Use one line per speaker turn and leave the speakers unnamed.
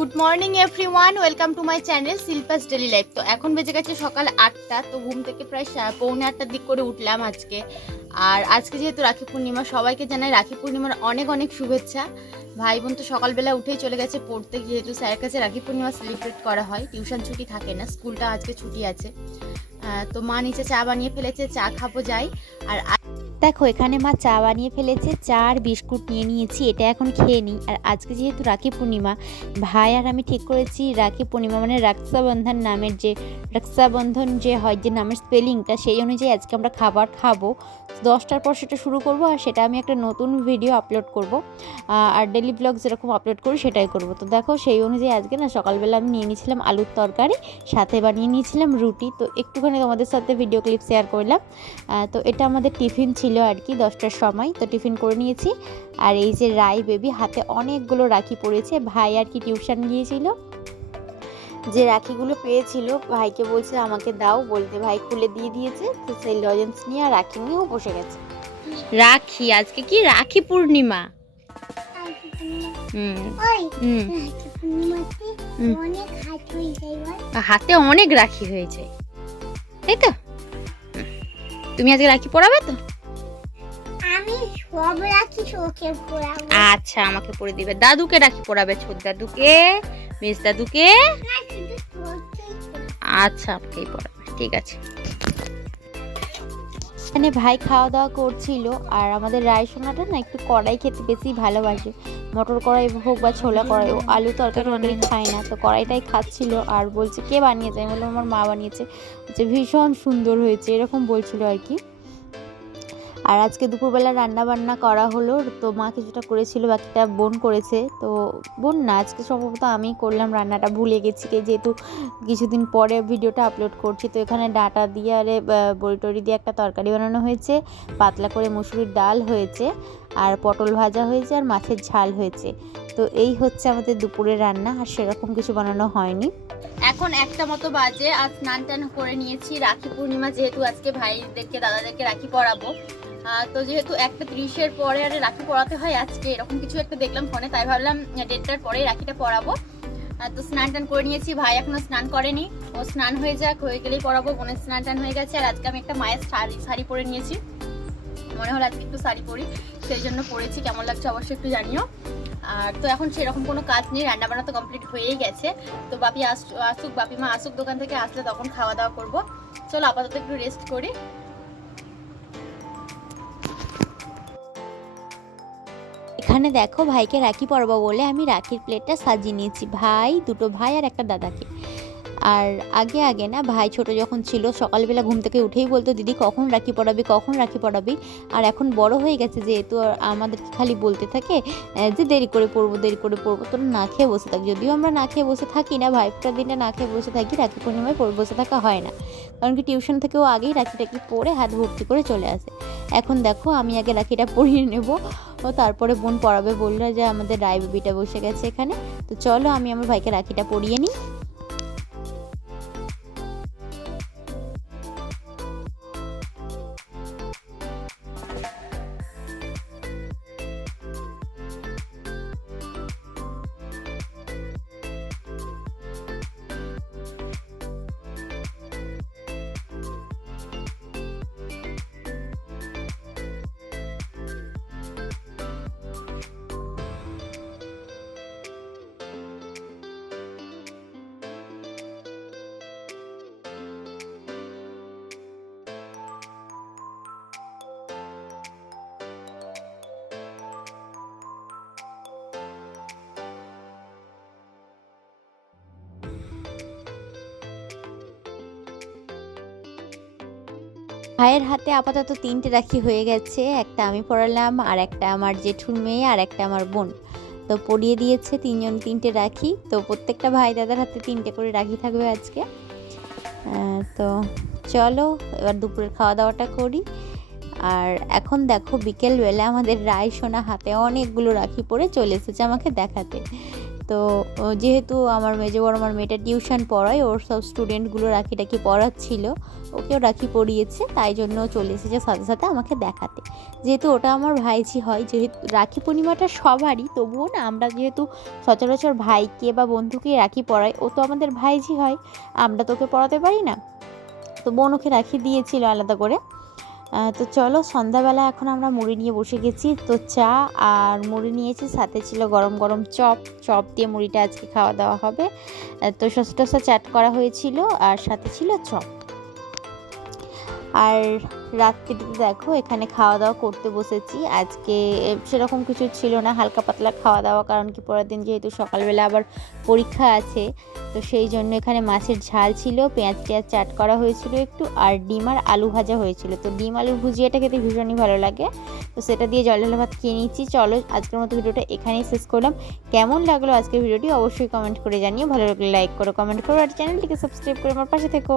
Good morning everyone welcome to my channel Shilpa's daily life তো এখন বেজে গেছে সকাল আটটা, তো ঘুম থেকে প্রায় পৌনে আটটার দিক করে উঠলাম আজকে। আর আজকে যেহেতু রাখি পূর্ণিমা, সবাইকে জানাই রাখি পূর্ণিমার অনেক অনেক শুভেচ্ছা। ভাই বোন তো সকালবেলা উঠেই চলে গেছে পড়তে, যেহেতু স্যারের কাছে রাখি পূর্ণিমা সেলিব্রেট করা হয়। টিউশন ছুটি থাকে না, স্কুলটা আজকে ছুটি আছে। তো মা নিচে চা বানিয়ে ফেলেছে, চা খাব যাই। আর
দেখো, এখানে মা চা বানিয়ে ফেলেছে, চা আর বিস্কুট নিয়ে নিয়েছি, এটা এখন খেয়ে নিই। আর আজকে যেহেতু রাখি পূর্ণিমা, ভাই আর আমি ঠিক করেছি, রাখি পূর্ণিমা মানে রক্ষাবন্ধন নামের যে রক্ষাবন্ধন যে হয়, যে নামের স্পেলিংটা সেই অনুযায়ী আজকে আমরা খাবার খাব। দশটার পর সেটা শুরু করব, আর সেটা আমি একটা নতুন ভিডিও আপলোড করব। আর ডেলি ব্লগ যেরকম আপলোড করি, সেটাই করব। তো দেখো, সেই অনুযায়ী আজকে না সকালবেলা আমি নিয়ে নিয়েছিলাম আলুর তরকারি, সাথে বানিয়ে নিয়েছিলাম রুটি। তো একটুখানি তোমাদের সাথে ভিডিও ক্লিপ শেয়ার করলাম। তো এটা আমাদের টিফিন ছিল। আর কি দশটার সময়। তো টিফিন করে নিয়েছি। আর এই যে রাই বেবি হাতে অনেকগুলো রাখি পড়েছে। ভাই আর কি টিউশন গিয়েছিল। যে রাখিগুলো পেয়েছিল ভাইকে বলছে আমাকে দাও। বলতে ভাই খুলে দিয়ে দিয়েছে। তো সেই লজেন্স নিয়ে আর রাখি নিয়েও বসে গেছে।
রাখি? আজকে কি রাখি পূর্ণিমা? হুম। হুম।
রাখি পূর্ণিমাতে
হুম।
অনেক হাত যায় বল।
হাতে অনেক রাখি হয়েছে। তাই তো? তুমি আজকে রাখি পড়াবে তো?
সব রাখি পড়াবো?
আচ্ছা আমাকে পরে দিবে। দাদুকে রাখি পরাবে ছোট দাদুকে মেজ দাদুকে।
পড়াবো।
আচ্ছা আমাকেই পরাবে ঠিক আছে।
এখানে ভাই খাওয়া দাওয়া করছিল আর আমাদের রায় সোনাটা না একটু কড়াই খেতে বেশি ভালোবাসে। মটর কড়াই হোক বা ছোলা কড়াই ও আলু তরকারি অনেক খায় না তো কড়াইটাই খাচ্ছিল আর বলছে কে বানিয়েছে? আমি বললাম আমার মা বানিয়েছে। যে ভীষণ সুন্দর হয়েছে। এরকম বলছিল আর কি। আর আজকে দুপুরবেলা রান্না বান্না করা হলো, তো মা কিছুটা করেছিল, বাকিটা বোন করেছে। তো বোন না, আজকে সম্ভবত আমি করলাম, রান্নাটা ভুলে গেছি যেহেতু কিছুদিন পরে ভিডিওটা আপলোড করছি। তো এখানে ডাটা দিয়ে আরে বড়ি দিয়ে একটা তরকারি বানানো হয়েছে, পাতলা করে মুসুরির ডাল হয়েছে, আর পটল ভাজা হয়েছে, আর মাছের ঝাল হয়েছে। তো এই হচ্ছে আমাদের দুপুরের রান্না, আর সেরকম কিছু বানানো হয়নি।
এখন একটা মতো বাজে, আর স্নান টান করে নিয়েছি, রাখি পূর্ণিমা যেহেতু আজকে ভাইদেরকে, দাদাদেরকে রাখি পরাবো। তো যেহেতু একটা ত্রিশের পরে আরে রাখি পড়াতে হয় আজকে এরকম কিছু একটা দেখলাম ফোনে তাই ভাবলাম ডেটটার পরে রাখিটা আহ, তো স্নান টান করে নিয়েছি ভাই এখনও স্নান করেনি। ও স্নান হয়ে যাক হয়ে গেলেই পরাবো বোনের স্নান টান হয়ে গেছে আর আজকে আমি একটা মায়ের শাড়ি শাড়ি পরে নিয়েছি। মনে হলো আজকে একটু শাড়ি পরি সেই জন্য পরেছি কেমন লাগছে অবশ্যই একটু জানিও। আর তো এখন সেরকম কোনো কাজ নেই রান্না বান্না তো কমপ্লিট হয়েই গেছে। তো বাপি আস- আসুক বাপি মা আসুক দোকান থেকে আসলে তখন খাওয়া দাওয়া করব। চলো আপাতত একটু রেস্ট করি।
এখানে দেখো ভাইকে রাখি পরবো বলে আমি রাখির প্লেটটা সাজিয়ে নিয়েছি। ভাই, দুটো ভাই আর একটা দাদাকে। আর আগে আগে না, ভাই ছোট যখন ছিল, সকালবেলা ঘুম থেকে উঠেই বলতো, দিদি, কখন রাখি পড়াবি, কখন রাখি পড়াবি? আর এখন বড় হয়ে গেছে যেহেতু আর আমাদেরকে খালি বলতে থাকে যে দেরি করে পড়ব, দেরি করে পড়ব, তোরা না খেয়ে বসে থাক। যদিও আমরা না খেয়ে বসে থাকি না ভাইফোঁটার দিনে না খেয়ে বসে থাকি, রাখি পূর্ণিমায় বসে থাকা হয় না। কারণ কি টিউশন থেকেও আগেই রাখি টাকি পরে হাত ভর্তি করে চলে আসে। এখন দেখো, আমি আগে রাখিটা পরিয়ে নেব। ও তারপরে বোন পড়াবে বলল যে, আমাদের রায় বেবিটা বসে গেছে এখানে। তো চলো, আমি আমার ভাইকে রাখিটা পরিয়ে নিই। ভাইয়ের হাতে আপাতত তিনটে রাখি হয়ে গেছে, একটা আমি পড়ালাম আর একটা আমার জেঠুর মেয়ে আর একটা আমার বোন। তো পরিয়ে দিয়েছে তিনজন তিনটে রাখি, তো প্রত্যেকটা ভাই দাদার হাতে তিনটে করে রাখি থাকবে আজকে। তো চলো, এবার দুপুরের খাওয়া দাওয়াটা করি। আর এখন দেখো বিকেলবেলা আমাদের রায় সোনা হাতে অনেকগুলো রাখি পরে চলে এসেছে আমাকে দেখাতে। তো যেহেতু আমার মেজো বড় আমার মেয়েটা টিউশন পড়ায়, ওর সব স্টুডেন্টগুলো রাখি টাকি পড়াচ্ছিল, ওকেও রাখি পড়িয়েছে, তাই জন্য চলে এসেছে সাথে সাথে আমাকে দেখাতে। যেহেতু ওটা আমার ভাইঝি হয়, যেহেতু রাখি পূর্ণিমাটা সবারই, তবুও না আমরা যেহেতু সচরাচর ভাইকে বা বন্ধুকে রাখি পরাই ও তো আমাদের ভাইঝি হয়, আমরা তোকে পড়াতে পারি না। তো বোন ওকে রাখি দিয়েছিল আলাদা করে। তো চলো, সন্ধ্যাবেলা এখন আমরা মুড়ি নিয়ে বসে গেছি। তো চা আর মুড়ি নিয়েছি, সাথে ছিল গরম গরম চপ। চপ দিয়ে মুড়িটা আজকে খাওয়া দাওয়া হবে। তো শসা টসা করা হয়েছিল আর সাথে ছিল চপ। আর রাত্রিতে দেখো, এখানে খাওয়া দাওয়া করতে বসেছি। আজকে সেরকম কিছু ছিল না, হালকা পাতলা খাওয়া দাওয়া, কারণ কি পরের দিন যেহেতু সকালবেলা আবার পরীক্ষা আছে তো সেই জন্য এখানে মাছের ঝাল ছিল, পেঁয়াজ টেঁয়াজ চাট করা হয়েছিল একটু, আর ডিম আর আলু ভাজা হয়েছিল। তো ডিম আলু ভুজিয়াটা খেতে ভীষণই ভালো লাগে। তো সেটা দিয়ে জল ভাত খেয়ে নিচ্ছি। চলো, আজকের মতো ভিডিওটা এখানেই শেষ করলাম। কেমন লাগল আজকের ভিডিওটি অবশ্যই কমেন্ট করে জানিয়ে ভালো লাগলে লাইক করো, কমেন্ট করো, আর চ্যানেলটিকে সাবস্ক্রাইব করে আমার পাশে থেকো।